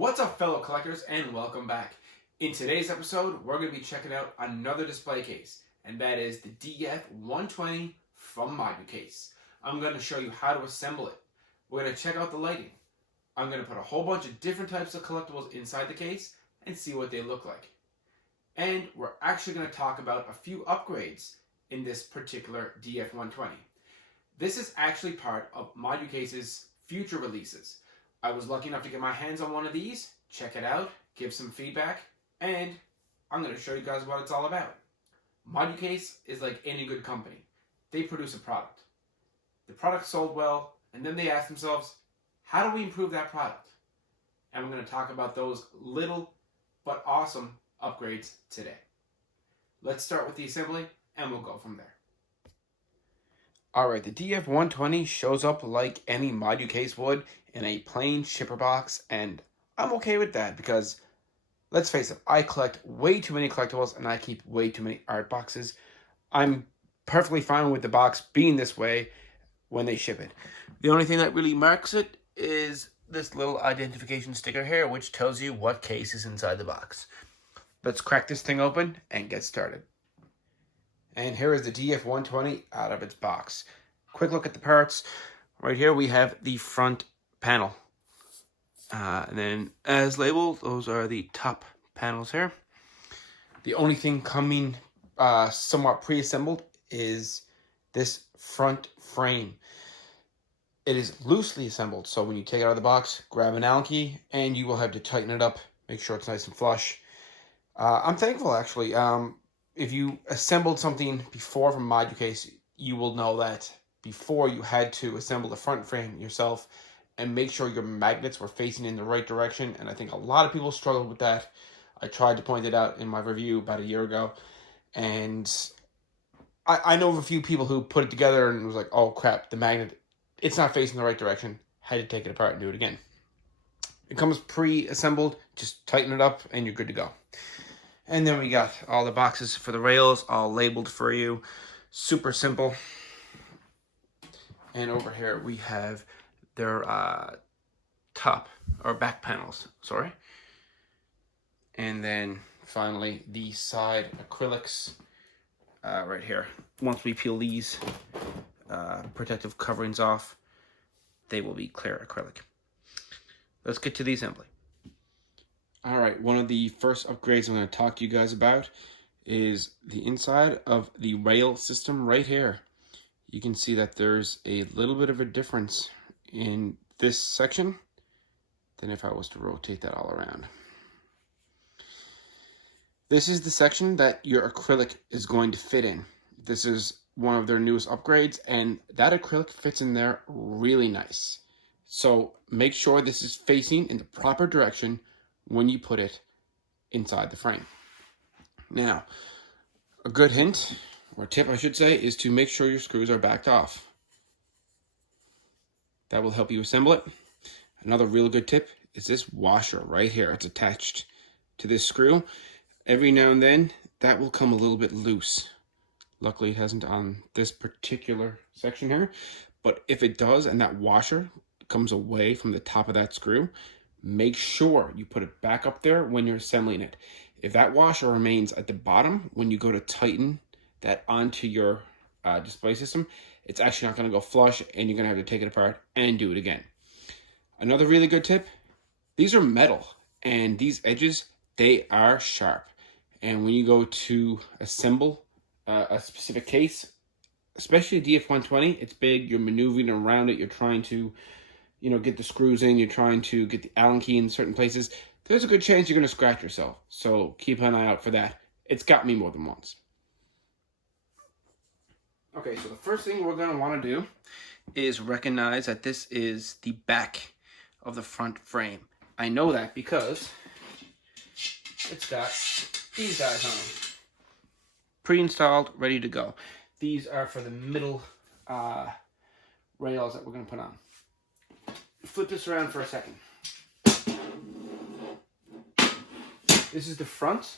What's up, fellow collectors, and welcome back. In today's episode, we're going to be checking out another display case, and that is the DF120 from Moducase. I'm going to show you how to assemble it. We're going to check out the lighting. I'm going to put a whole bunch of different types of collectibles inside the case and see what they look like. And we're actually going to talk about a few upgrades in this particular DF120. This is actually part of Moducase's future releases. I was lucky enough to get my hands on one of these, check it out, give some feedback, and I'm going to show you guys what it's all about. Moducase is like any good company. They produce a product. The product sold well, and then they ask themselves, how do we improve that product? And we're going to talk about those little but awesome upgrades today. Let's start with the assembly, and we'll go from there. Alright, the DF120 shows up like any Moducase would in a plain shipper box, and I'm okay with that because, let's face it, I collect way too many collectibles and I keep way too many art boxes. I'm perfectly fine with the box being this way when they ship it. The only thing that really marks it is this little identification sticker here, which tells you what case is inside the box. Let's crack this thing open and get started. And here is the DF120 out of its box. Quick look at the parts. Right here we have the front panel. And then as labeled, those are the top panels here. The only thing coming somewhat pre-assembled is this front frame. It is loosely assembled, so when you take it out of the box, grab an Allen key and you will have to tighten it up, make sure it's nice and flush. I'm thankful actually. If you assembled something before from Moducase, you will know that before you had to assemble the front frame yourself and make sure your magnets were facing in the right direction. And I think a lot of people struggled with that. I tried to point it out in my review about a year ago. And I know of a few people who put it together and was like, oh crap, the magnet, it's not facing the right direction. Had to take it apart and do it again. It comes pre-assembled, just tighten it up and you're good to go. And then we got all the boxes for the rails, all labeled for you. Super simple. And over here we have their top or back panels, sorry. And then finally the side acrylics right here. Once we peel these protective coverings off, they will be clear acrylic. Let's get to the assembly. Alright, one of the first upgrades I'm going to talk to you guys about is the inside of the rail system right here. You can see that there's a little bit of a difference in this section than if I was to rotate that all around. This is the section that your acrylic is going to fit in. This is one of their newest upgrades, and that acrylic fits in there really nice. So make sure this is facing in the proper direction when you put it inside the frame. Now, a good hint, or tip I should say, is to make sure your screws are backed off. That will help you assemble it. Another real good tip is this washer right here. It's attached to this screw. Every now and then, that will come a little bit loose. Luckily, it hasn't on this particular section here. But if it does, and that washer comes away from the top of that screw, make sure you put it back up there when you're assembling it. If that washer remains at the bottom when you go to tighten that onto your display system, it's actually not going to go flush and you're going to have to take it apart and do it again. Another really good tip, these are metal and these edges, they are sharp. And when you go to assemble a specific case, especially DF120, it's big, you're maneuvering around it, you're trying to get the screws in, you're trying to get the Allen key in certain places, there's a good chance you're going to scratch yourself. So keep an eye out for that. It's got me more than once. Okay, so the first thing we're going to want to do is recognize that this is the back of the front frame. I know that because it's got these guys on them. Pre-installed, ready to go. These are for the middle rails that we're going to put on. Flip this around for a second. This is the front,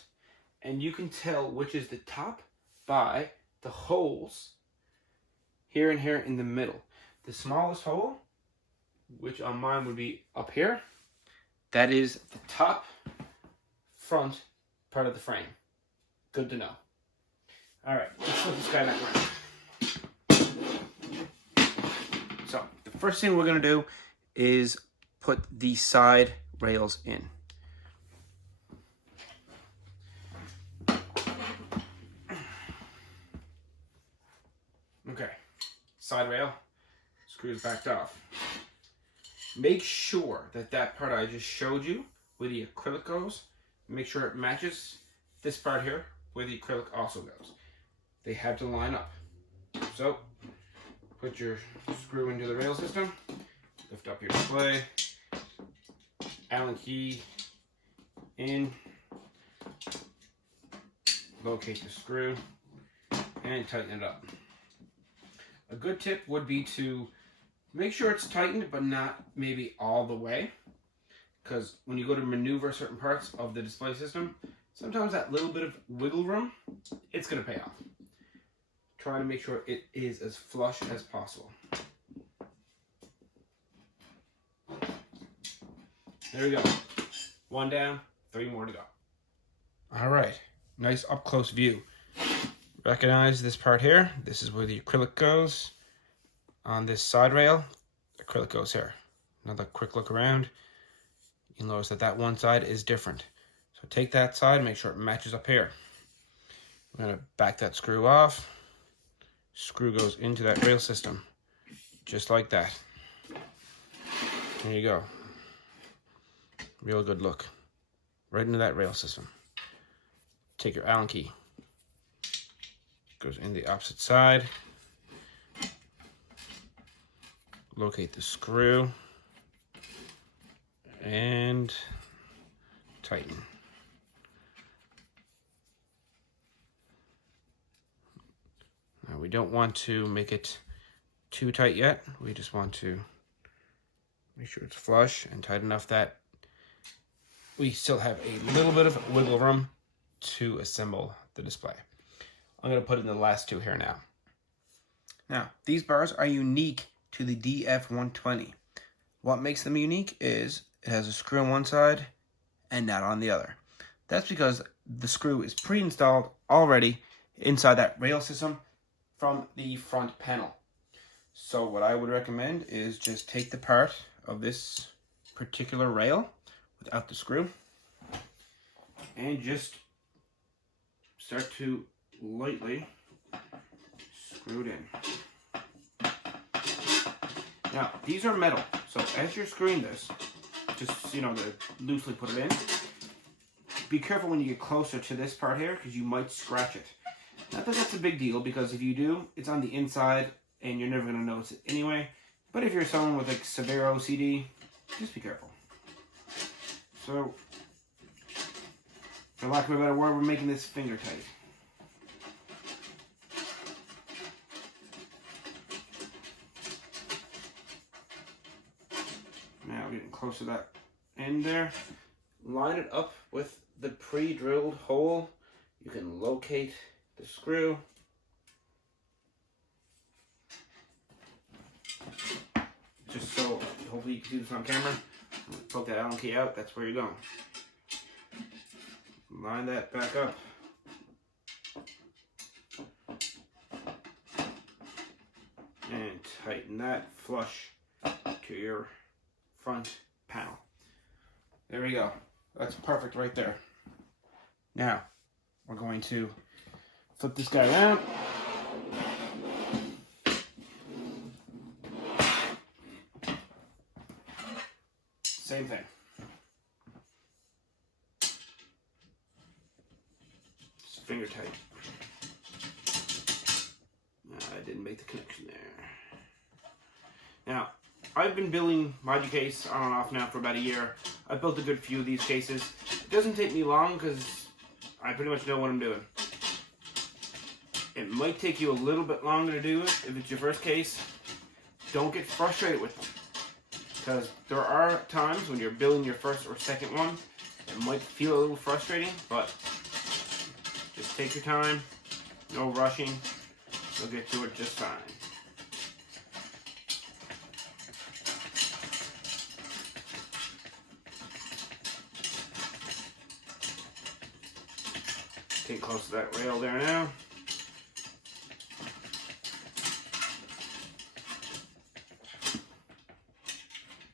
and you can tell which is the top by the holes here and here in the middle. The smallest hole, which on mine would be up here, that is the top front part of the frame. Good to know. All right, let's flip this guy back around. So the first thing we're going to do is put the side rails in. Okay, side rail, screws backed off. Make sure that that part I just showed you where the acrylic goes, make sure it matches this part here where the acrylic also goes. They have to line up. So put your screw into the rail system, lift up your display, Allen key in, locate the screw, and tighten it up. A good tip would be to make sure it's tightened, but not maybe all the way. Because when you go to maneuver certain parts of the display system, sometimes that little bit of wiggle room, it's going to pay off. Try to make sure it is as flush as possible. There we go. One down, 3 more to go. All right, nice up close view. Recognize this part here. This is where the acrylic goes. On this side rail, acrylic goes here. Another quick look around. You'll notice that that one side is different. So take that side, make sure it matches up here. We're gonna back that screw off. Screw goes into that rail system, just like that. There you go. Real good look. Right into that rail system. Take your Allen key. Goes in the opposite side. Locate the screw. And tighten. Now we don't want to make it too tight yet. We just want to make sure it's flush and tight enough that we still have a little bit of wiggle room to assemble the display. I'm going to put in the last two here now. Now, these bars are unique to the DF120. What makes them unique is it has a screw on one side and not on the other. That's because the screw is pre-installed already inside that rail system from the front panel. So what I would recommend is just take the part of this particular rail without the screw and just start to lightly screw it in. Now, these are metal, so as you're screwing this, just, to loosely put it in, be careful when you get closer to this part here, because you might scratch it. Not that that's a big deal, because if you do, it's on the inside, and you're never going to notice it anyway. But if you're someone with, severe OCD, just be careful. So, for lack of a better word, we're making this finger tight. Now getting close to that end there. Line it up with the pre-drilled hole. You can locate the screw. Just so, hopefully you can see this on camera. Poke that Allen key out, that's where you're going. Line that back up. And tighten that flush to your front panel. There we go. That's perfect right there. Now, we're going to flip this guy around. Same thing. Just finger tight. I didn't make the connection there. Now, I've been building Moducase on and off now for about a year. I've built a good few of these cases. It doesn't take me long because I pretty much know what I'm doing. It might take you a little bit longer to do it if it's your first case. Don't get frustrated with them, because there are times when you're building your first or second one, it might feel a little frustrating, but just take your time, no rushing, you'll get to it just fine. Stay close to that rail there now.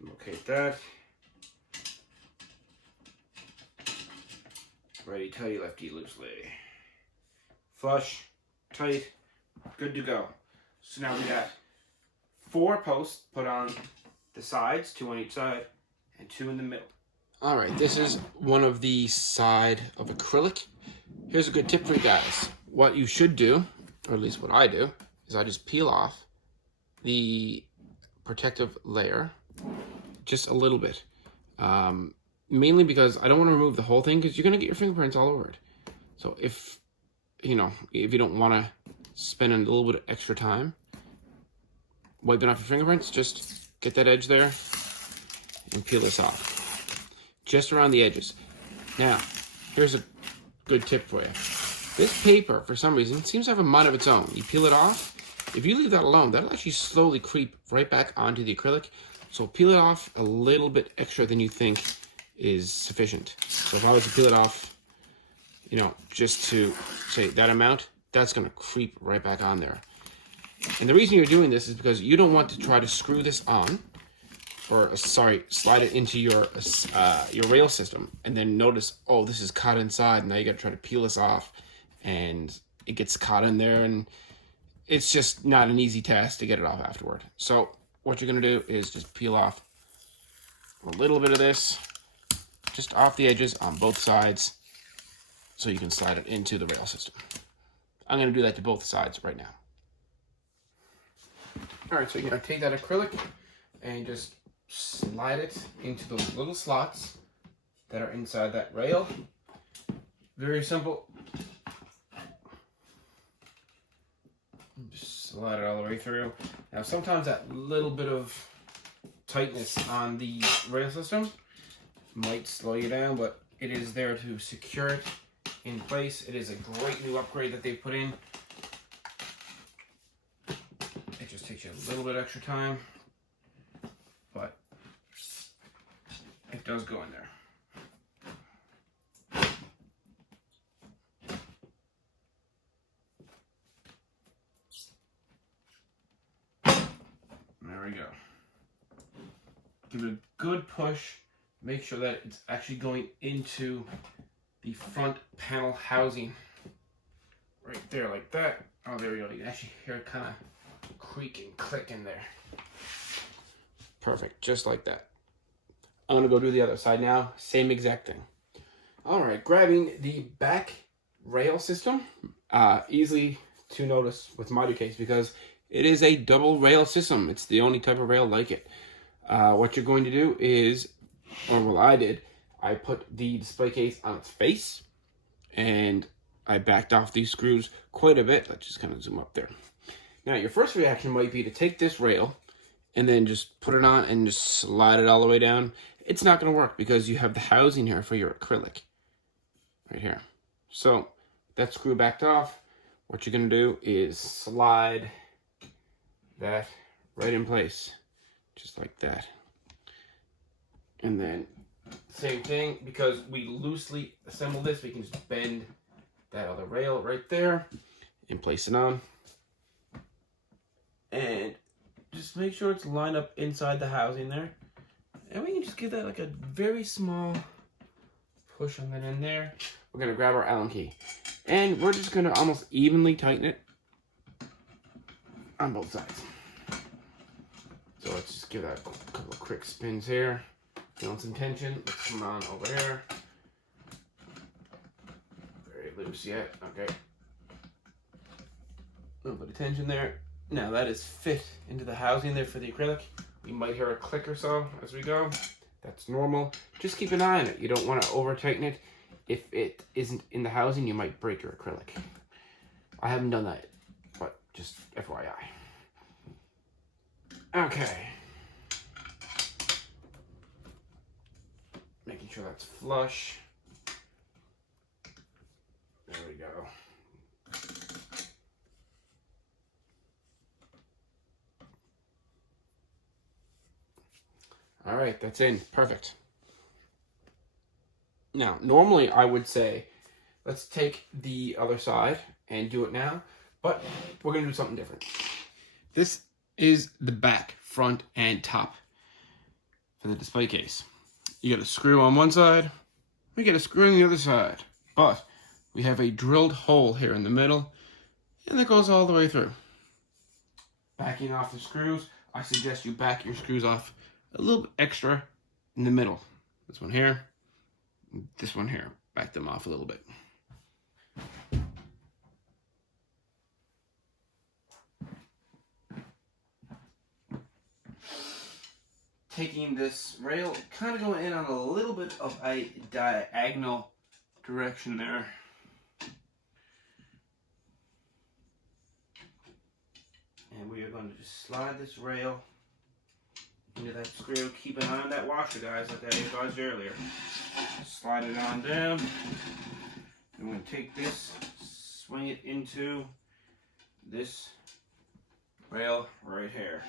Locate that. Righty tighty, lefty loosely. Flush, tight, good to go. So now we got 4 posts put on the sides, 2 on each side, and 2 in the middle. All right, this is one of the side of acrylic. Here's a good tip for you guys. What you should do, or at least what I do, is I just peel off the protective layer just a little bit. Mainly because I don't want to remove the whole thing, because you're going to get your fingerprints all over it. So if you don't want to spend a little bit of extra time wiping off your fingerprints, just get that edge there and peel this off. Just around the edges. Now, here's a good tip for you. This paper, for some reason, seems to have a mind of its own. You peel it off. If you leave that alone, that'll actually slowly creep right back onto the acrylic. So peel it off a little bit extra than you think is sufficient. So if I was to peel it off, just to say that amount, that's going to creep right back on there. And the reason you're doing this is because you don't want to try to screw this on, or slide it into your rail system, and then notice, oh, this is caught inside. Now you got to try to peel this off, and it gets caught in there, and it's just not an easy task to get it off afterward. So what you're going to do is just peel off a little bit of this, just off the edges on both sides, so you can slide it into the rail system. I'm going to do that to both sides right now. All right, so you're going to take that acrylic and just slide it into those little slots that are inside that rail. Very simple. Just slide it all the way through. Now, sometimes that little bit of tightness on the rail system might slow you down, but it is there to secure it in place. It is a great new upgrade that they've put in. It just takes you a little bit extra time, but it does go in there. There we go. Give it a good push. Make sure that it's actually going into the front panel housing. Right there, like that. Oh, there we go. You can actually hear it kind of creak and click in there. Perfect, just like that. I'm gonna go do the other side now. Same exact thing. All right, grabbing the back rail system. Easily to notice with Moducase because it is a double rail system. It's the only type of rail like it. What you're going to do is, or what I did, I put the display case on its face and I backed off these screws quite a bit. Let's just kind of zoom up there. Now, your first reaction might be to take this rail and then just put it on and just slide it all the way down. It's not going to work because you have the housing here for your acrylic right here. So that screw backed off. What you're going to do is slide that right in place, just like that. And then same thing, because we loosely assembled this, we can just bend that other rail right there and place it on. And just make sure it's lined up inside the housing there. And we can just give that like a very small push on that in there. We're going to grab our Allen key. And we're just going to almost evenly tighten it on both sides. So let's just give that a couple of quick spins here. Feeling some tension. Let's come on over here. Very loose yet. Okay. A little bit of tension there. Now that is fit into the housing there for the acrylic. You might hear a click or so as we go. That's normal. Just keep an eye on it. You don't want to over tighten it. If it isn't in the housing, you might break your acrylic. I haven't done that, but just FYI. Okay. Making sure that's flush. There we go. All right, that's in. Perfect. Now, normally I would say, let's take the other side and do it now, but we're gonna do something different. This is the back, front, and top for the display case. You got a screw on one side, we get a screw on the other side, but we have a drilled hole here in the middle, and that goes all the way through. Backing off the screws, I suggest you back your screws off a little bit extra in the middle. This one here, this one here. Back them off a little bit. Taking this rail, kind of going in on a little bit of a diagonal direction there. And we are going to just slide this rail into that screw. Keep an eye on that washer, guys, like I advised earlier. Slide it on down. I'm going to take this, swing it into this rail right here.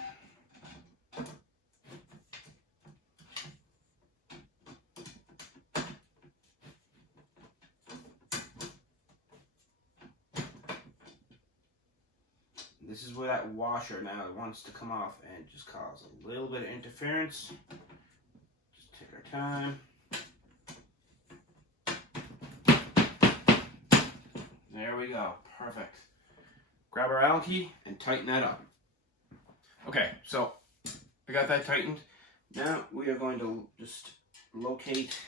This is where that washer now wants to come off and just cause a little bit of interference. Just take our time. There we go, perfect. Grab our Allen key and tighten that up. Okay, so I got that tightened. Now we are going to just locate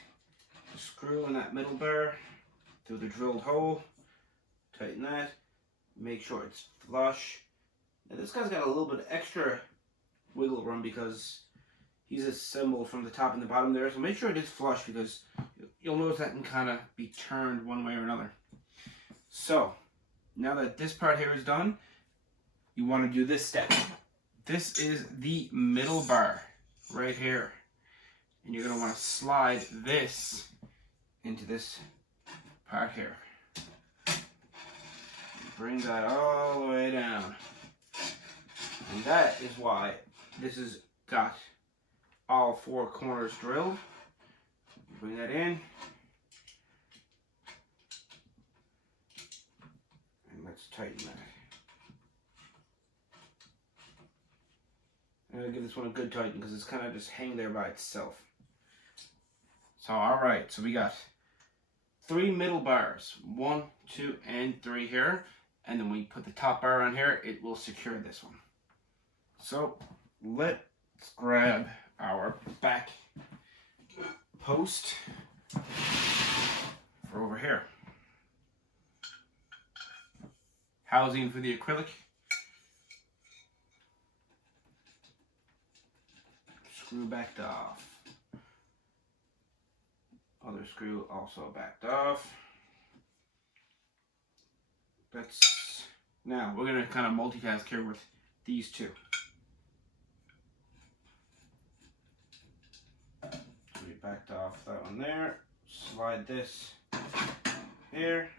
the screw in that middle bar through the drilled hole. Tighten that, make sure it's flush. Now this guy's got a little bit of extra wiggle room because he's assembled from the top and the bottom there, so make sure it is flush because you'll notice that can kind of be turned one way or another. So, now that this part here is done, you want to do this step. This is the middle bar right here. And you're going to want to slide this into this part here. Bring that all the way down. And that is why this has got all four corners drilled. Bring that in. Let's tighten that. I'm going to give this one a good tighten because it's kind of just hanging there by itself. So, alright, so we got 3 middle bars. 1, 2, and 3 here. And then when we put the top bar on here, it will secure this one. So, let's grab our back post for over here. Housing for the acrylic. Screw backed off. Other screw also backed off. Now we're going to kind of multitask here with these two. We backed off that one there. Slide this here.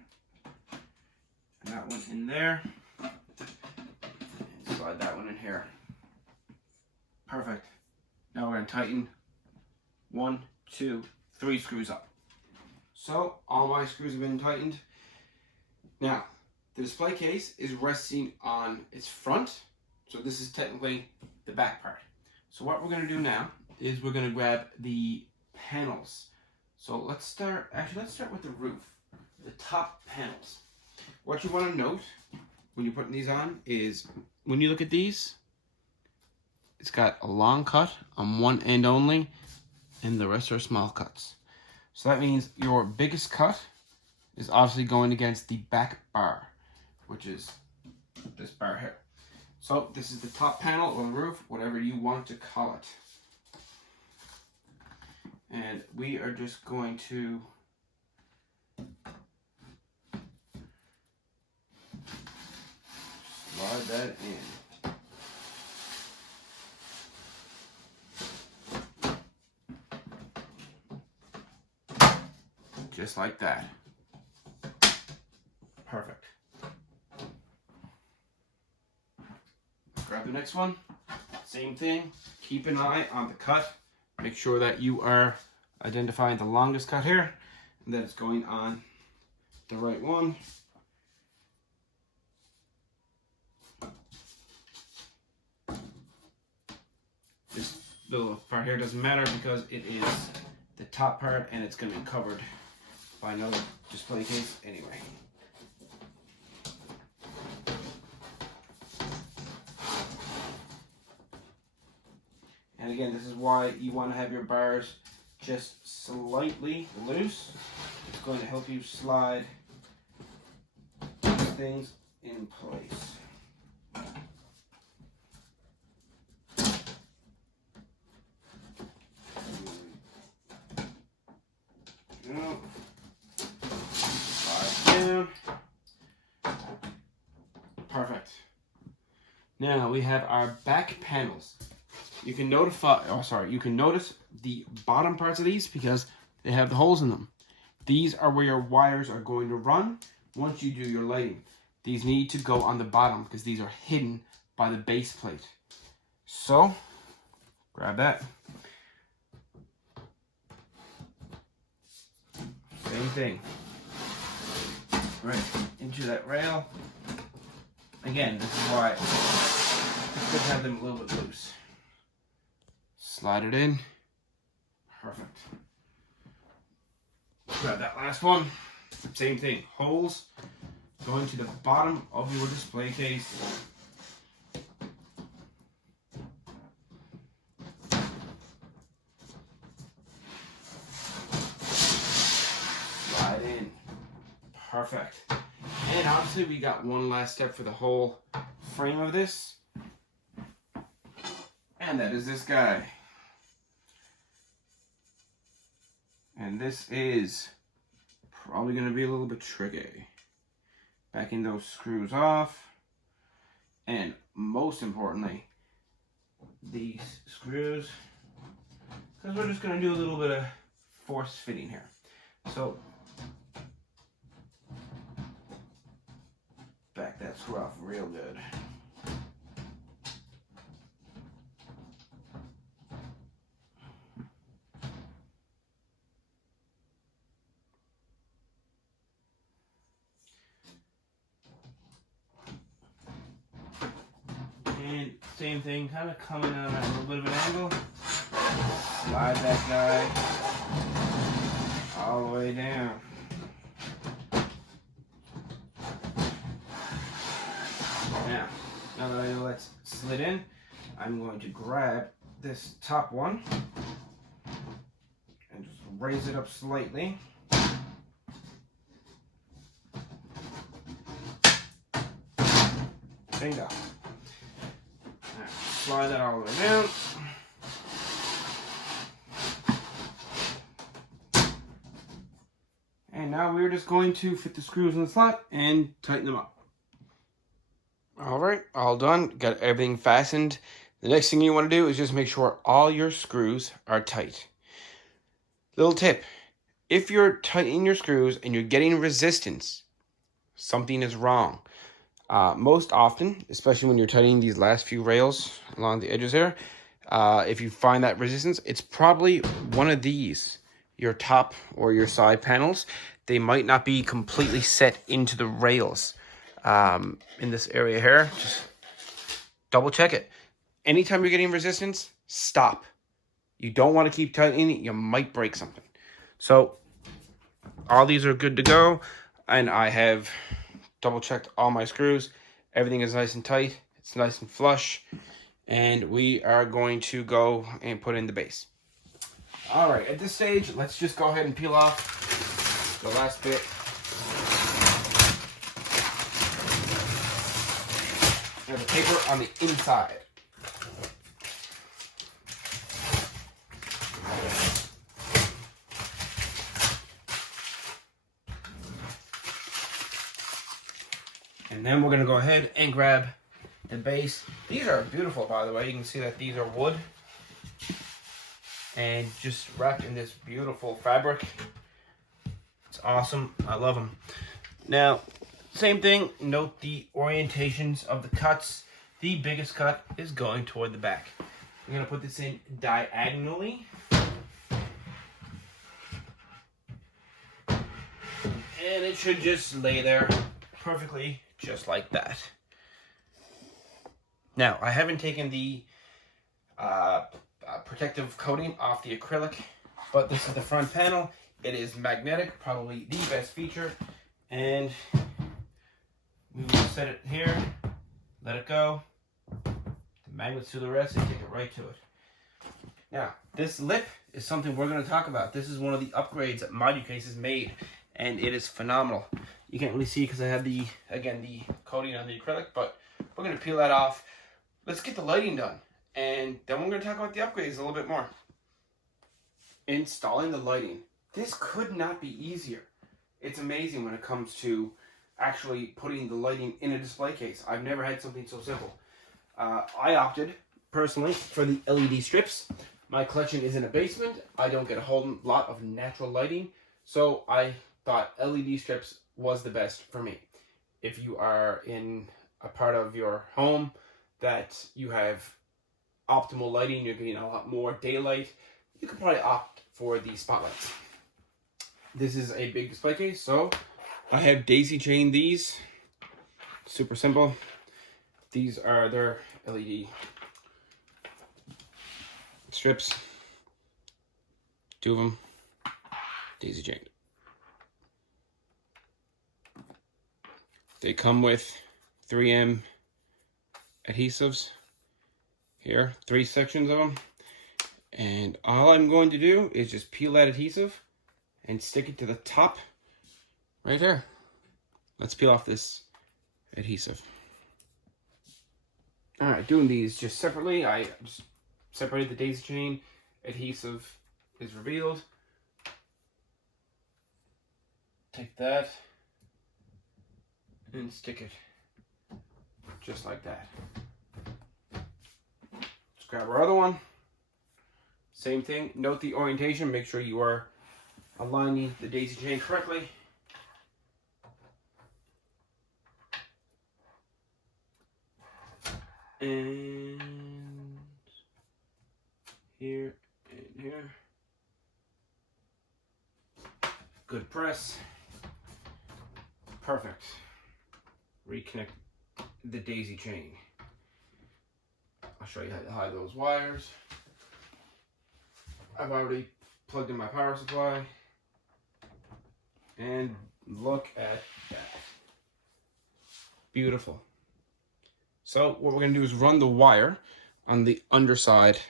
And that one in there. And slide that one in here. Perfect. Now we're going to tighten 1, 2, 3 screws up. So all my screws have been tightened. Now the display case is resting on its front. So this is technically the back part. So what we're going to do now is we're going to grab the panels. So let's start with the roof, the top panels. What you want to note when you're putting these on is when you look at these, it's got a long cut on one end only and the rest are small cuts. So that means your biggest cut is obviously going against the back bar, which is this bar here. So this is the top panel or the roof, whatever you want to call it. And we are just going to slide that in. Just like that. Perfect. Grab the next one. Same thing. Keep an eye on the cut. Make sure that you are identifying the longest cut here and that it's going on the right one. This little part here doesn't matter because it is the top part and it's going to be covered by another display case anyway. And again, this is why you want to have your bars just slightly loose. It's going to help you slide these things in place. Slide down. Perfect. Now we have our back panels. You can notice the bottom parts of these because they have the holes in them. These are where your wires are going to run once you do your lighting. These need to go on the bottom because these are hidden by the base plate. So, grab that. Same thing. Right into that rail. Again, this is why you could have them a little bit loose. Slide it in. Perfect. Grab that last one. Same thing. Holes going to the bottom of your display case. Slide in. Perfect. And obviously we got one last step for the whole frame of this. And that is this guy. And this is probably going to be a little bit tricky. Backing those screws off. And most importantly, these screws. Because we're just going to do a little bit of force fitting here. So, back that screw off real good. And same thing, kind of coming on at a little bit of an angle. Slide that guy all the way down. Now that I know that's slid in, I'm going to grab this top one and just raise it up slightly. Bingo. Slide that all the way down. And now we're just going to fit the screws in the slot and tighten them up. All right, all done. Got everything fastened. The next thing you want to do is just make sure all your screws are tight. Little tip, if you're tightening your screws and you're getting resistance, something is wrong. Most often, especially when you're tightening these last few rails along the edges there, if you find that resistance, it's probably one of these, your top or your side panels. They might not be completely set into the rails in this area here. Just double check it. Anytime you're getting resistance, stop. You don't want to keep tightening. You might break something. So all these are good to go, and I have double checked all my screws. Everything is nice and tight. It's nice and flush. And we are going to go and put in the base. All right, at this stage, let's just go ahead and peel off the last bit. And the paper on the inside. And then we're going to go ahead and grab the base. These are beautiful, by the way. You can see that these are wood. And just wrapped in this beautiful fabric. It's awesome. I love them. Now, same thing. Note the orientations of the cuts. The biggest cut is going toward the back. I'm going to put this in diagonally. And it should just lay there perfectly, just like that. Now, I haven't taken the protective coating off the acrylic, but this is the front panel. It is magnetic, probably the best feature. And we will set it here, let it go. The magnets do the rest, and take it right to it. Now, this lip is something we're going to talk about. This is one of the upgrades that Moducase has made, and it is phenomenal. You can't really see because I have the coating on the acrylic, but we're going to peel that off. Let's get the lighting done, and then we're going to talk about the upgrades a little bit more. Installing the lighting. This could not be easier. It's amazing when it comes to actually putting the lighting in a display case. I've never had something so simple. I opted, personally, for the LED strips. My collection is in a basement. I don't get a whole lot of natural lighting, so I thought LED strips was the best for me. If you are in a part of your home that you have optimal lighting, you're getting a lot more daylight, you could probably opt for the spotlights. This is a big display case, so I have daisy chained these. Super simple. These are their LED strips. 2 of them, daisy chained. They come with 3M adhesives. Here, 3 sections of them. And all I'm going to do is just peel that adhesive and stick it to the top right here. Let's peel off this adhesive. All right, doing these just separately. I just separated the daisy chain. Adhesive is revealed. Take that and stick it just like that. Let's grab our other one. Same thing. Note the orientation. Make sure you are aligning the daisy chain correctly. And here and here. Good press. Perfect. Reconnect the daisy chain. I'll show you how to hide those wires. I've already plugged in my power supply. And look at that. Beautiful. So what we're going to do is run the wire on the underside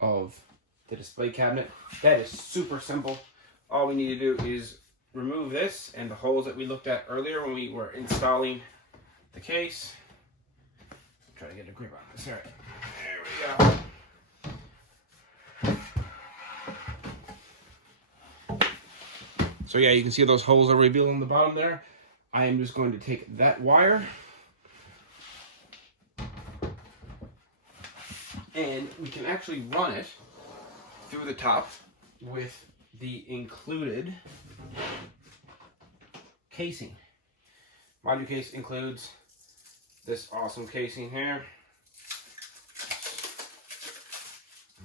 of the display cabinet. That is super simple. All we need to do is remove this and the holes that we looked at earlier when we were installing the case. Try to get a grip on this. All right. There we go. So yeah, you can see those holes are revealed on the bottom there. I am just going to take that wire and we can actually run it through the top with the included casing. Moducase includes this awesome casing here.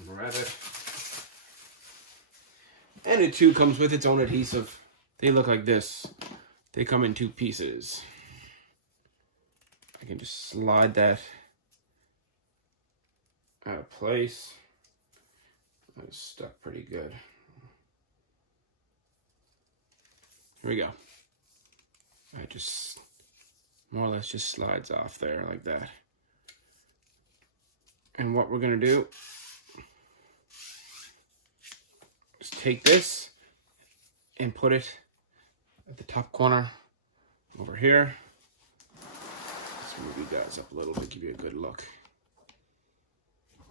Grab it. And it too comes with its own adhesive. They look like this. They come in 2 pieces. I can just slide that out of place. It's stuck pretty good. Here we go. It just more or less just slides off there like that. And what we're going to do is take this and put it at the top corner over here. Let's move you guys up a little bit, give you a good look.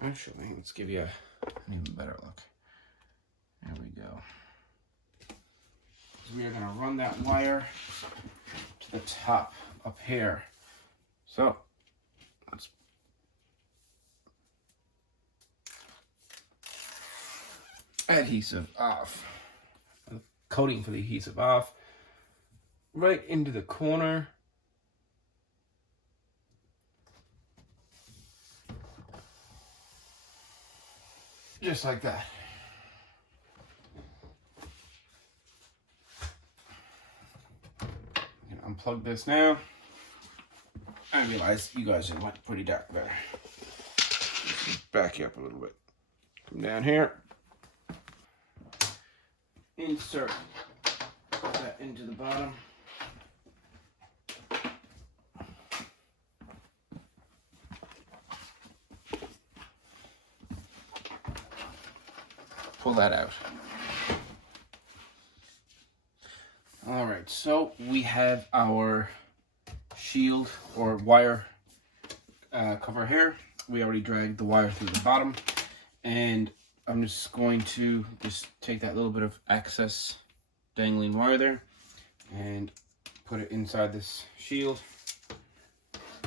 Actually, let's give you an even better look. There we go. So we are going to run that wire to the top up here. So let's adhesive off. Coating for the adhesive off. Right into the corner. Just like that. unplug this now. I realize you guys went pretty dark there. Back you up a little bit. Come down here. Insert that into the bottom. Pull that out. All right, so we have our shield or wire cover here. We already dragged the wire through the bottom, and I'm just going to take that little bit of excess dangling wire there and put it inside this shield.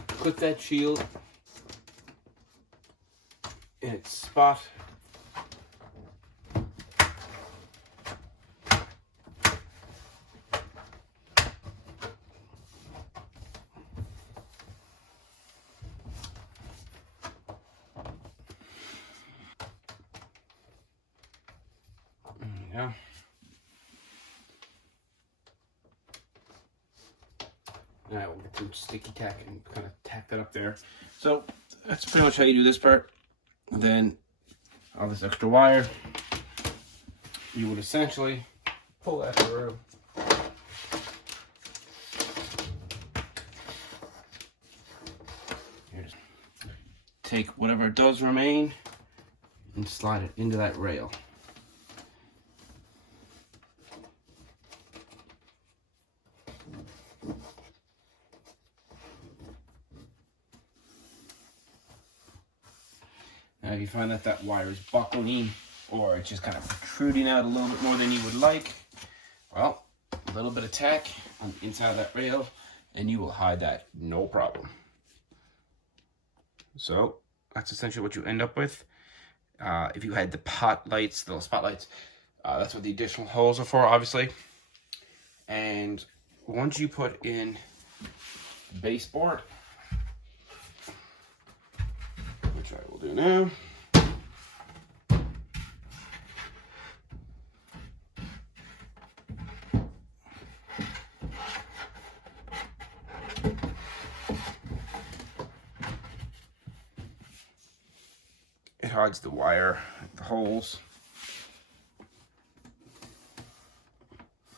Put that shield in its spot. Yeah. Now we'll get some sticky tack and kind of tack that up there. So that's pretty much how you do this part. And then all this extra wire, you would essentially pull that through. Here's, take whatever does remain and slide it into that rail. Now, if you find that that wire is buckling or it's just kind of protruding out a little bit more than you would like, well, a little bit of tack on the inside of that rail and you will hide that, no problem. So that's essentially what you end up with. If you had the pot lights, the little spotlights, that's what the additional holes are for, obviously. And once you put in the baseboard, which I will do now. It hides the wire, the holes,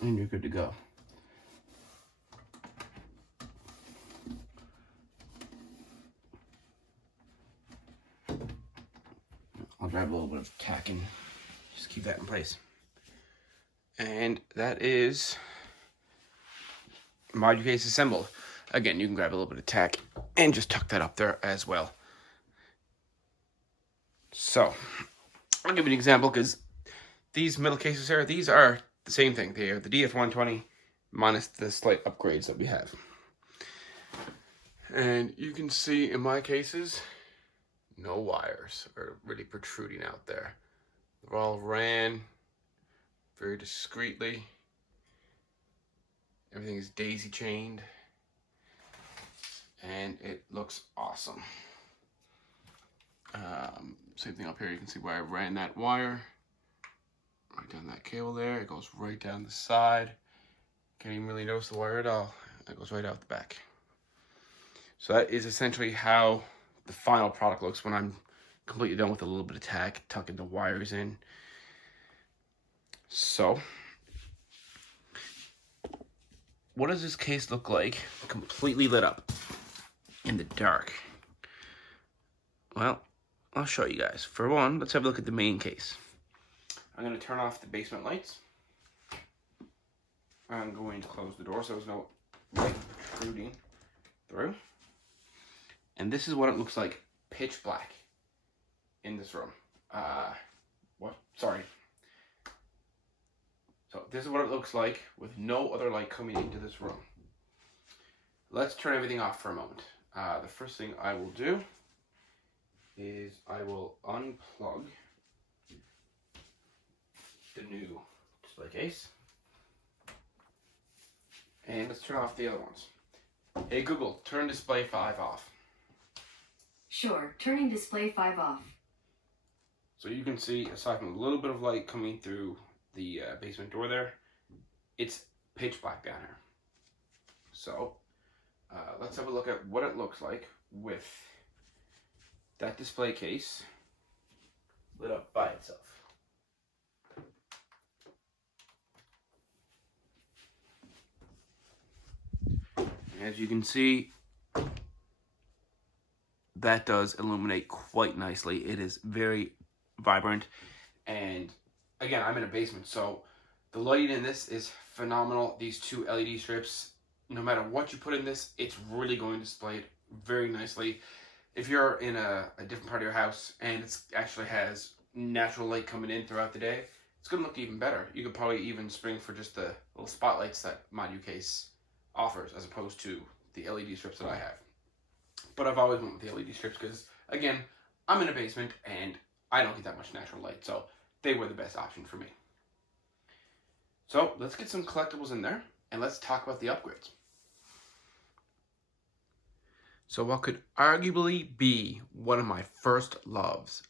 and you're good to go. I'll grab a little bit of tack and just keep that in place. And that is Moducase assembled. Again, you can grab a little bit of tack and just tuck that up there as well. So, I'll give you an example because these middle cases here, these are the same thing. They are the DF120 minus the slight upgrades that we have. And you can see in my cases, no wires are really protruding out there. They're all ran very discreetly. Everything is daisy chained. And it looks awesome. Same thing up here, you can see where I ran that wire. Right down that cable there, it goes right down the side. Can't even really notice the wire at all. It goes right out the back. So that is essentially how the final product looks when I'm completely done with a little bit of tack, tucking the wires in. So, what does this case look like completely lit up in the dark? Well, I'll show you guys. For one, let's have a look at the main case. I'm going to turn off the basement lights. I'm going to close the door so there's no light protruding through. And this is what it looks like pitch black in this room. So this is what it looks like with no other light coming into this room. Let's turn everything off for a moment. The first thing I will do is I will unplug the new display case. And let's turn off the other ones. Hey Google, turn display 5 off. Sure, turning display 5 off. So you can see, aside from a little bit of light coming through the basement door there, it's pitch black down here. So let's have a look at what it looks like with that display case lit up by itself. As you can see, that does illuminate quite nicely. It is very vibrant. And again, I'm in a basement, so the lighting in this is phenomenal. These two LED strips, no matter what you put in this, it's really going to display it very nicely. If you're in a different part of your house and it actually has natural light coming in throughout the day, it's going to look even better. You could probably even spring for just the little spotlights that Moducase offers as opposed to the LED strips that I have. But I've always went with the LED strips because, again, I'm in a basement and I don't get that much natural light, so they were the best option for me. So let's get some collectibles in there and let's talk about the upgrades. So what could arguably be one of my first loves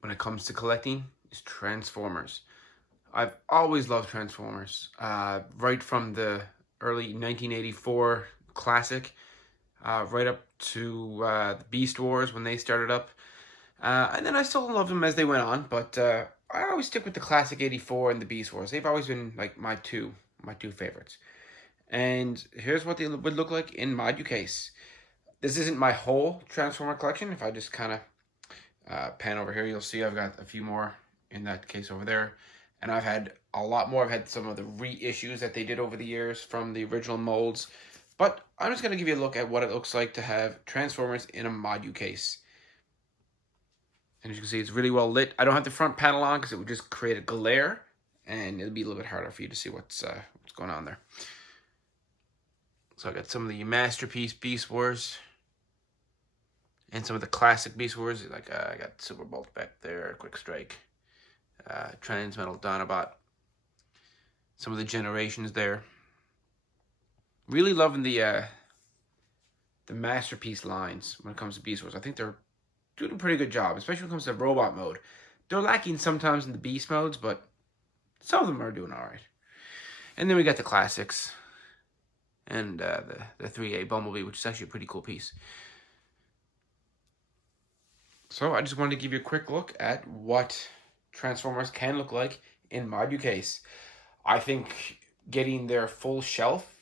when it comes to collecting is Transformers. I've always loved Transformers, right from the early 1984 classic, right up to the Beast Wars when they started up. And then I still loved them as they went on, but I always stick with the classic 84 and the Beast Wars. They've always been like my two favorites. And here's what they would look like in Moducase. This isn't my whole Transformer collection. If I just kind of pan over here, you'll see I've got a few more in that case over there. And I've had a lot more. I've had some of the reissues that they did over the years from the original molds. But I'm just going to give you a look at what it looks like to have Transformers in a Moducase. And as you can see, it's really well lit. I don't have the front panel on because it would just create a glare. And it'll be a little bit harder for you to see what's going on there. So I got some of the Masterpiece Beast Wars. And some of the classic Beast Wars. Like I got Super Bolt back there, Quick Strike. Transmetal Dinobot. Some of the generations there. Really loving the Masterpiece lines when it comes to Beast Wars. I think they're doing a pretty good job, especially when it comes to robot mode. They're lacking sometimes in the beast modes, but some of them are doing all right. And then we got the classics and the 3A Bumblebee, which is actually a pretty cool piece. So I just wanted to give you a quick look at what Transformers can look like in Moducase. I think getting their full shelf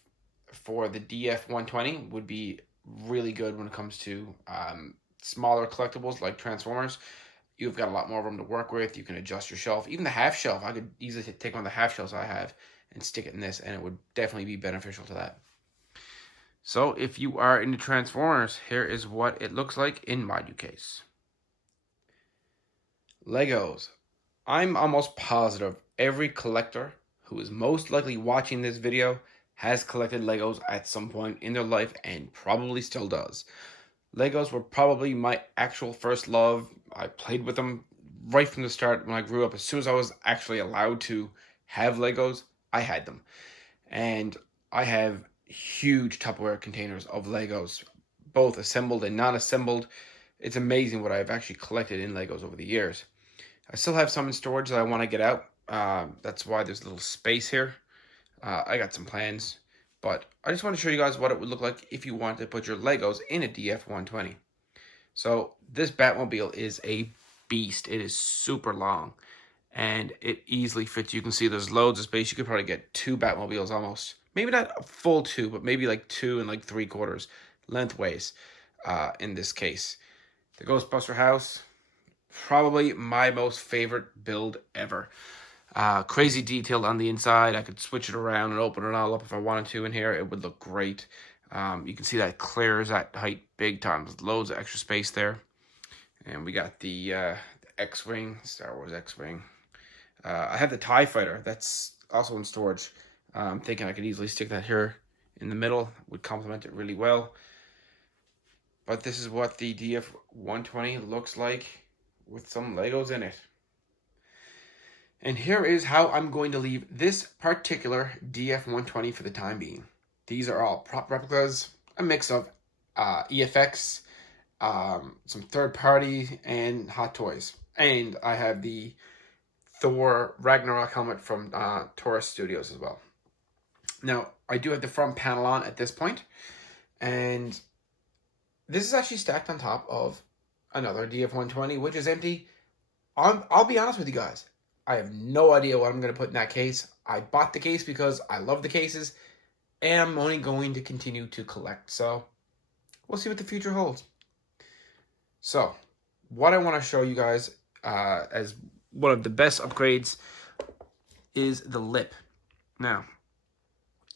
for the DF120 would be really good when it comes to smaller collectibles like Transformers. You've got a lot more room to work with. You can adjust your shelf. Even the half shelf, I could easily take one of the half shelves I have and stick it in this, and it would definitely be beneficial to that. So if you are into Transformers, here is what it looks like in Moducase. Legos. I'm almost positive every collector who is most likely watching this video has collected Legos at some point in their life and probably still does. Legos were probably my actual first love. I played with them right from the start when I grew up. As soon as I was actually allowed to have Legos, I had them. And I have huge Tupperware containers of Legos, both assembled and non-assembled. It's amazing what I've actually collected in Legos over the years. I still have some in storage that I want to get out. That's why there's a little space here. I got some plans, but I just want to show you guys what it would look like if you wanted to put your Legos in a DF120. So this Batmobile is a beast. It is super long, and it easily fits. You can see there's loads of space. You could probably get two Batmobiles almost. Maybe not a full two, but maybe like 2 and 3/4 lengthways in this case. The Ghostbuster house. Probably my most favorite build ever. Crazy detailed on the inside. I could switch it around and open it all up if I wanted to in here. It would look great. You can see that clears that height big time. There's loads of extra space there. And we got the X-Wing, Star Wars X-Wing. I have the TIE Fighter. That's also in storage. I'm thinking I could easily stick that here in the middle. Would complement it really well. But this is what the DF120 looks like with some Legos in it. And here is how I'm going to leave this particular DF120 for the time being. These are all prop replicas, a mix of EFX, some third party, and Hot Toys. And I have the Thor Ragnarok helmet from Taurus Studios as well. Now, I do have the front panel on at this point, and this is actually stacked on top of another DF120, which is empty. I'll be honest with you guys. I have no idea what I'm going to put in that case. I bought the case because I love the cases, and I'm only going to continue to collect. So, we'll see what the future holds. So, what I want to show you guys as one of the best upgrades is the lip. Now,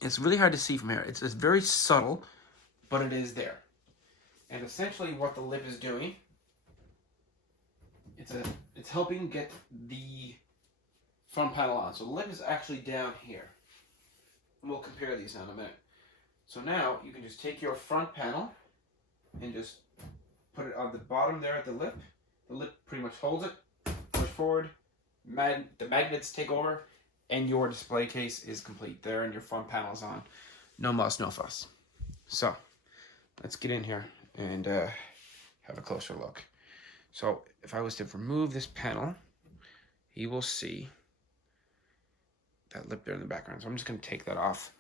it's really hard to see from here. It's very subtle, but it is there. And essentially what the lip is doing, it's helping get the front panel on. So the lip is actually down here. And we'll compare these now in a minute. So now you can just take your front panel and just put it on the bottom there at the lip. The lip pretty much holds it. Push forward. The magnets take over. And your display case is complete there, and your front panel is on. No muss, no fuss. So, let's get in here and have a closer look. So, if I was to remove this panel, you will see that lip there in the background. So, I'm just going to take that off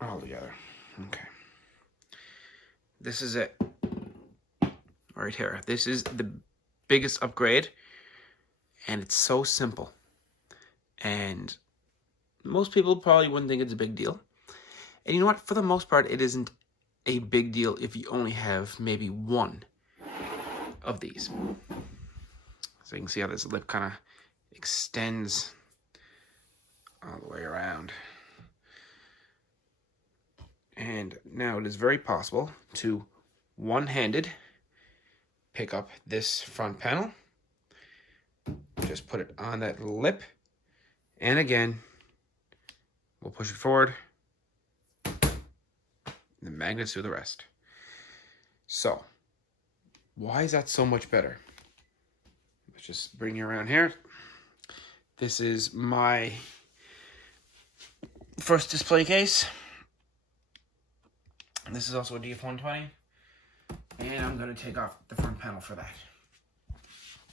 all together. Okay. This is it. Right here. This is the biggest upgrade. And it's so simple. And most people probably wouldn't think it's a big deal. And you know what? For the most part, it isn't a big deal if you only have maybe one of these. So you can see how this lip kind of extends all the way around. And now it is very possible to one-handed pick up this front panel. Just put it on that lip, and again, we'll push it forward. The magnets do the rest. So, why is that so much better? Let's just bring you around here. This is my first display case. And this is also a DF120. And I'm going to take off the front panel for that.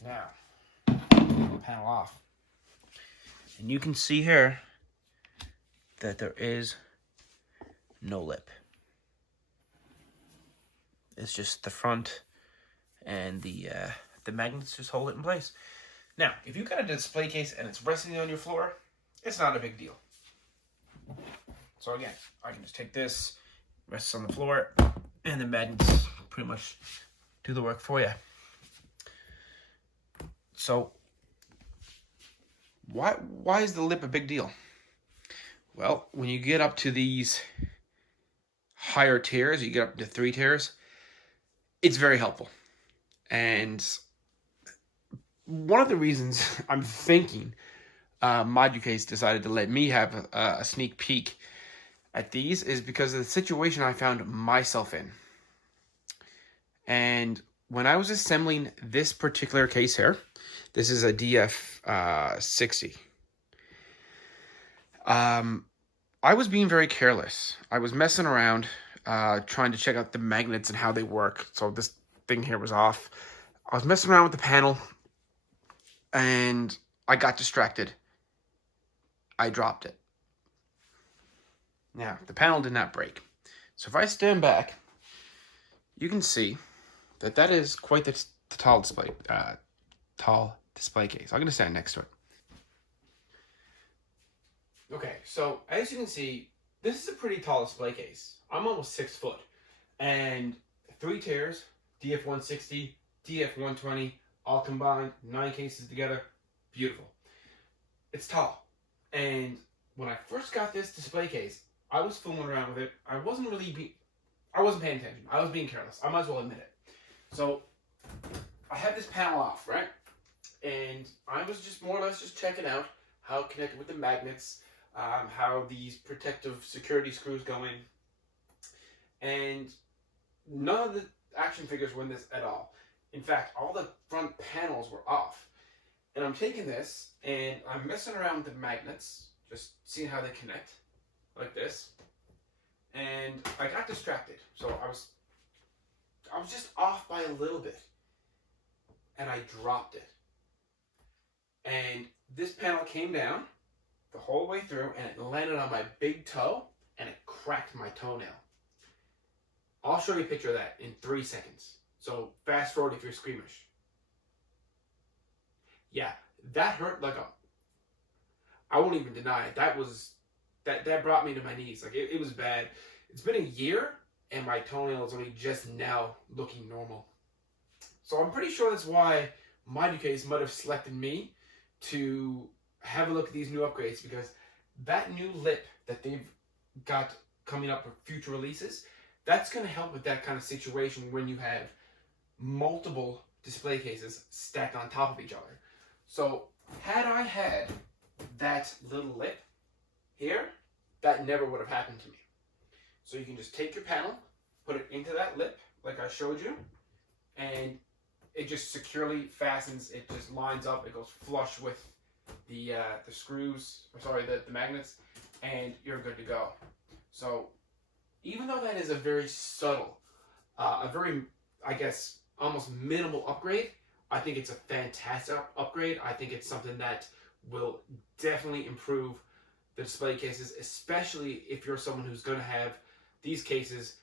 Now, panel off. And you can see here that there is no lip. It's just the front and the magnets just hold it in place. Now, if you've got a display case and it's resting on your floor, it's not a big deal. So again, I can just take this, rest on the floor, and the magnets pretty much do the work for you. So, why is the lip a big deal? Well, when you get up to these higher tiers, you get up to 3 tiers, it's very helpful. And one of the reasons I'm thinking Moducase decided to let me have a sneak peek at these is because of the situation I found myself in. And when I was assembling this particular case here, this is a DF60. I was being very careless. I was messing around, trying to check out the magnets and how they work. So this thing here was off. I was messing around with the panel, and I got distracted. I dropped it. Now, the panel did not break. So if I stand back, you can see that that is quite the tall display case. I'm going to stand next to it. Okay, so as you can see, this is a pretty tall display case. I'm almost 6 foot. And 3 tiers, DF160, DF120, all combined, 9 cases together. Beautiful. It's tall. And when I first got this display case, I was fooling around with it. I wasn't paying attention. I was being careless. I might as well admit it. So I had this panel off, right? And I was just more or less just checking out how it connected with the magnets, how these protective security screws go in. And none of the action figures were in this at all. In fact, all the front panels were off. And I'm taking this and I'm messing around with the magnets, just seeing how they connect, like this. And I got distracted. So I was just off by a little bit. And I dropped it. And this panel came down the whole way through, and it landed on my big toe, and it cracked my toenail. I'll show you a picture of that in 3 seconds. So fast forward if you're squeamish. Yeah, that hurt like a... I won't even deny it. That brought me to my knees. Like, it was bad. It's been a year, and my toenail is only just now looking normal. So I'm pretty sure that's why Moducase might have selected me to have a look at these new upgrades, because that new lip that they've got coming up for future releases, that's going to help with that kind of situation when you have multiple display cases stacked on top of each other. So had I had that little lip here, that never would have happened to me. So you can just take your panel, put it into that lip like I showed you, and it just securely fastens. It just lines up. It goes flush with the screws, or sorry, the magnets, and you're good to go. So even though that is a very subtle, a very, I guess, almost minimal upgrade, I think it's a fantastic upgrade. I think it's something that will definitely improve the display cases, especially if you're someone who's going to have these cases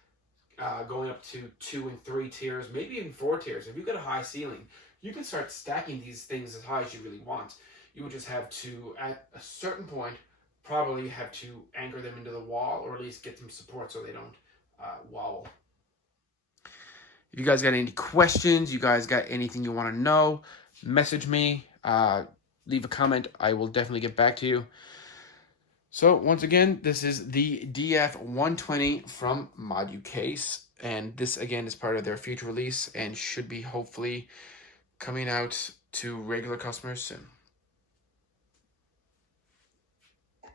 going up to 2 and 3 tiers, maybe even 4 tiers. If you've got a high ceiling, you can start stacking these things as high as you really want. You would just have to, at a certain point, probably have to anchor them into the wall, or at least get them support so they don't wobble. If you guys got any questions, you guys got anything you want to know, message me, leave a comment. I will definitely get back to you. So once again, this is the DF120 from Moducase, and this again is part of their future release and should be hopefully coming out to regular customers soon.